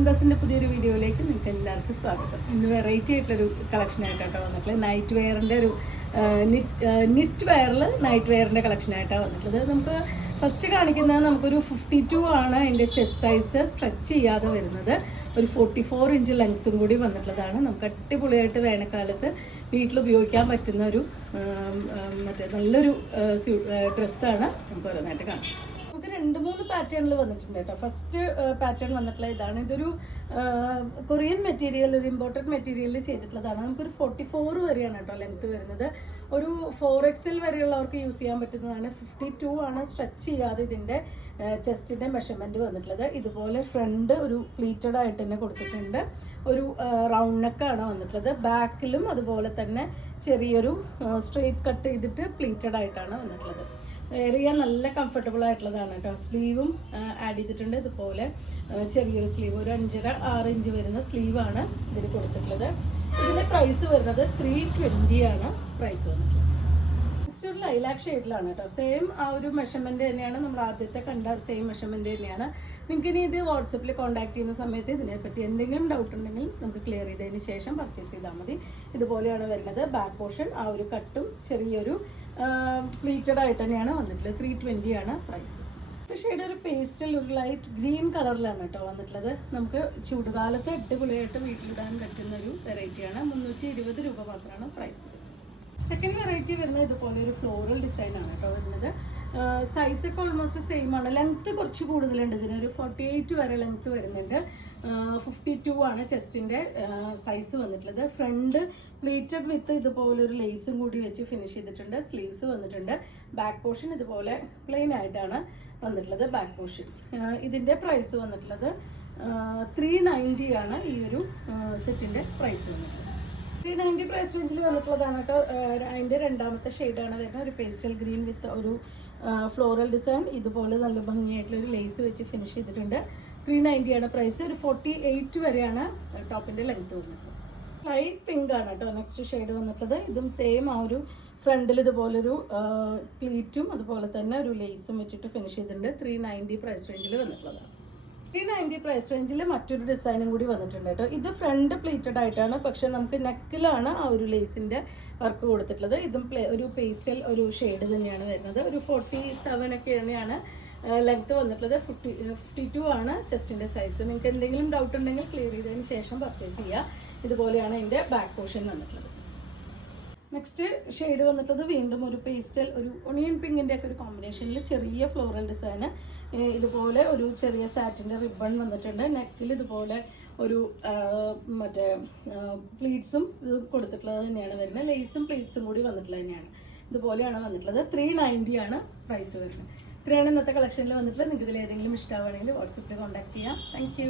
നന്ദാസിൻ്റെ പുതിയൊരു വീഡിയോയിലേക്ക് നിങ്ങൾക്ക് എല്ലാവർക്കും സ്വാഗതം. ഇന്ന് വെറൈറ്റി ആയിട്ടുള്ളൊരു കളക്ഷനായിട്ടാണ് വന്നിട്ടുള്ളത്. നൈറ്റ് വെയറിൻ്റെ ഒരു നിറ്റ് വെയറിൽ നൈറ്റ് വെയറിൻ്റെ കളക്ഷനായിട്ടാണ് വന്നിട്ടുള്ളത്. നമുക്ക് ഫസ്റ്റ് കാണിക്കുന്നത് നമുക്കൊരു 52 ആണ് അതിൻ്റെ ചെസ്റ്റ് സൈസ്, സ്ട്രെച്ച് ചെയ്യാതെ വരുന്നത്. ഒരു 44 ഇഞ്ച് ലെങ്ത്തും കൂടി വന്നിട്ടുള്ളതാണ്. നമുക്ക് അടിപൊളിയായിട്ട് വേനൽക്കാലത്ത് വീട്ടിൽ ഉപയോഗിക്കാൻ പറ്റുന്ന ഒരു നല്ലൊരു ഡ്രസ്സാണ്. നമുക്ക് ഓരോന്നായിട്ട് കാണാം. നമുക്ക് 2-3 പാറ്റേണിൽ വന്നിട്ടുണ്ട് കേട്ടോ. ഫസ്റ്റ് പാറ്റേൺ വന്നിട്ടുള്ള ഇതാണ്. ഇതൊരു കൊറിയൻ മെറ്റീരിയൽ, ഒരു ഇമ്പോർട്ടൻറ്റ് മെറ്റീരിയലിൽ ചെയ്തിട്ടുള്ളതാണ്. നമുക്കൊരു 44 വരെയാണ് കേട്ടോ ലെങ്ത്ത് വരുന്നത്. ഒരു 4XL വരെയുള്ളവർക്ക് യൂസ് ചെയ്യാൻ പറ്റുന്നതാണ്. 52 ആണ് സ്ട്രെച്ച് ചെയ്യാതെ ഇതിൻ്റെ ചെസ്റ്റിൻ്റെ മെഷർമെൻറ്റ് വന്നിട്ടുള്ളത്. ഇതുപോലെ ഫ്രണ്ട് ഒരു പ്ലീറ്റഡ് ആയിട്ട് തന്നെ കൊടുത്തിട്ടുണ്ട്. ഒരു റൗണ്ട് നെക്കാണ് വന്നിട്ടുള്ളത്. ബാക്കിലും അതുപോലെ തന്നെ ചെറിയൊരു സ്ട്രെയിറ്റ് കട്ട് ചെയ്തിട്ട് പ്ലീറ്റഡ് ആയിട്ടാണ് വന്നിട്ടുള്ളത്. വെയർ ചെയ്യാൻ നല്ല കംഫർട്ടബിൾ ആയിട്ടുള്ളതാണ് കേട്ടോ. സ്ലീവും ആഡ് ചെയ്തിട്ടുണ്ട്. ഇതുപോലെ ചെറിയൊരു സ്ലീവ്, ഒരു 5.5-6 ഇഞ്ച് വരുന്ന സ്ലീവാണ് ഇതിന് കൊടുത്തിട്ടുള്ളത്. ഇതിൻ്റെ പ്രൈസ് വരുന്നത് 320 ആണ് പ്രൈസ് വന്നിട്ടുള്ളത്. നെക്സ്റ്റ് ഒരു ലൈലാക്ക് ഷെയ്ഡിലാണ് കേട്ടോ. സെയിം ആ ഒരു മെഷർമെൻറ്റ് തന്നെയാണ്, നമ്മൾ ആദ്യത്തെ കണ്ട സെയിം മെഷർമെൻറ്റ് തന്നെയാണ്. നിങ്ങൾക്ക് ഇനി ഇത് വാട്സപ്പിൽ കോൺടാക്ട് ചെയ്യുന്ന സമയത്ത് ഇതിനെപ്പറ്റി എന്തെങ്കിലും ഡൗട്ട് ഉണ്ടെങ്കിൽ നമുക്ക് ക്ലിയർ ചെയ്തതിന് ശേഷം പർച്ചേസ് ചെയ്താൽ മതി. ഇതുപോലെയാണ് വരുന്നത്. ബാക്ക് പോർഷൻ ആ ഒരു കട്ടും ചെറിയൊരു പ്ലീറ്റഡ് ആയിട്ട് തന്നെയാണ് വന്നിട്ടുള്ളത്. 320 ആണ് പ്രൈസ്. ഷെയ്ഡ് ഒരു പേസ്റ്റൽ, ഒരു ലൈറ്റ് ഗ്രീൻ കളറിലാണ് കേട്ടോ വന്നിട്ടുള്ളത്. നമുക്ക് ചൂടുകാലത്ത് അടിപൊളിയായിട്ട് വീട്ടിലിടാൻ പറ്റുന്ന ഒരു വെറൈറ്റിയാണ്. 320 രൂപ മാത്രമാണ് പ്രൈസ്. സെക്കൻഡ് വെറൈറ്റി വരുന്നത് ഇതുപോലെ ഒരു ഫ്ലോറൽ ഡിസൈൻ ആണ് കേട്ടോ വരുന്നത്. സൈസൊക്കെ ഓൾമോസ്റ്റ് സെയിം ആണ്. ലെങ്ത്ത് കുറച്ച് കൂടുതലുണ്ട്. ഇതിനൊരു 48 വരെ ലെങ്ത്ത് വരുന്നുണ്ട്. 52 ആണ് ചെസ്റ്റിൻ്റെ സൈസ് വന്നിട്ടുള്ളത്. ഫ്രണ്ട് പ്ലീറ്റഡ് വിത്ത് ഇതുപോലെ ഒരു ലേസും കൂടി വെച്ച് ഫിനിഷ് ചെയ്തിട്ടുണ്ട്. സ്ലീവ്സ് വന്നിട്ടുണ്ട്. ബാക്ക് പോർഷൻ ഇതുപോലെ പ്ലെയിൻ ആയിട്ടാണ് വന്നിട്ടുള്ളത്. ബാക്ക് പോർഷൻ ഇതിൻ്റെ പ്രൈസ് വന്നിട്ടുള്ളത് 390 ആണ് ഈ ഒരു സെറ്റിൻ്റെ പ്രൈസ് വന്നിട്ടുള്ളത്. 390 പ്രൈസ് റേഞ്ചിൽ വന്നിട്ടുള്ളതാണ് കേട്ടോ. അതിൻ്റെ രണ്ടാമത്തെ ഷെയ്ഡാണ് വരുന്നത്. ഒരു പേസ്റ്റൽ ഗ്രീൻ വിത്ത് ഒരു ഫ്ലോറൽ ഡിസൈൻ, ഇതുപോലെ നല്ല ഭംഗിയായിട്ടുള്ള ഒരു ലേസ് വെച്ച് ഫിനിഷ് ചെയ്തിട്ടുണ്ട്. 390 ആണ് പ്രൈസ്. ഒരു 48 വരെയാണ് ടോപ്പിൻ്റെ ലെങ്ത് വന്നിട്ടുള്ളത്. ലൈറ്റ് പിങ്ക് ആണ് കേട്ടോ നെക്സ്റ്റ് ഷെയ്ഡ് വന്നിട്ടുള്ളത്. ഇതും സെയിം ആ ഒരു ഫ്രണ്ടിൽ ഇതുപോലൊരു പ്ലീറ്റും അതുപോലെ തന്നെ ഒരു ലേസും വെച്ചിട്ട് ഫിനിഷ് ചെയ്തിട്ടുണ്ട്. 390 പ്രൈസ് റേഞ്ചിൽ വന്നിട്ടുള്ളതാണ്. 390 പ്രൈസ് റേഞ്ചിൽ മറ്റൊരു ഡിസൈനും കൂടി വന്നിട്ടുണ്ട് കേട്ടോ. ഇത് ഫ്രണ്ട് പ്ലീറ്റഡ് ആയിട്ടാണ്, പക്ഷെ നമുക്ക് നെക്കിലാണ് ആ ഒരു ലേസിൻ്റെ വർക്ക് കൊടുത്തിട്ടുള്ളത്. ഇതും ഒരു പേസ്റ്റൽ ഒരു ഷെയ്ഡ് തന്നെയാണ് വരുന്നത്. ഒരു 47 ഒക്കെ തന്നെയാണ് ലെങ്ത്ത് വന്നിട്ടുള്ളത്. 52 ആണ് ചെസ്റ്റിൻ്റെ സൈസ്. നിങ്ങൾക്ക് എന്തെങ്കിലും ഡൗട്ട് ഉണ്ടെങ്കിൽ ക്ലിയർ ചെയ്തതിന് ശേഷം പർച്ചേസ് ചെയ്യുക. ഇതുപോലെയാണ് ഇതിൻ്റെ ബാക്ക് പോർഷൻ വന്നിട്ടുള്ളത്. നെക്സ്റ്റ് ഷെയ്ഡ് വന്നിട്ടുള്ളത് വീണ്ടും ഒരു പേസ്റ്റൽ, ഒരു ഒണിയൻ പിങ്കിൻ്റെ ഒക്കെ ഒരു കോമ്പിനേഷനിൽ ചെറിയ ഫ്ലോറൽ ഡിസൈന്. ഇതുപോലെ ഒരു ചെറിയ സാറ്റിൻ്റെ റിബൺ വന്നിട്ടുണ്ട്. നെക്കിൽ ഇതുപോലെ ഒരു മറ്റേ പ്ലീറ്റ്സും ഇത് കൊടുത്തിട്ടുള്ളത് തന്നെയാണ് വരുന്നത്. ലേസും പ്ലീറ്റ്സും കൂടി വന്നിട്ടുള്ളത് തന്നെയാണ്. ഇതുപോലെയാണ് വന്നിട്ടുള്ളത്. 390 ആണ് പ്രൈസ് വരുന്നത്. ഇത്രയാണ് ഇന്നത്തെ കളക്ഷനിൽ വന്നിട്ടുള്ളത്. നിങ്ങൾക്ക് ഇതിൽ ഏതെങ്കിലും ഇഷ്ടമാവുകയാണെങ്കിൽ വാട്സപ്പിൽ കോൺടാക്ട് ചെയ്യാം. താങ്ക്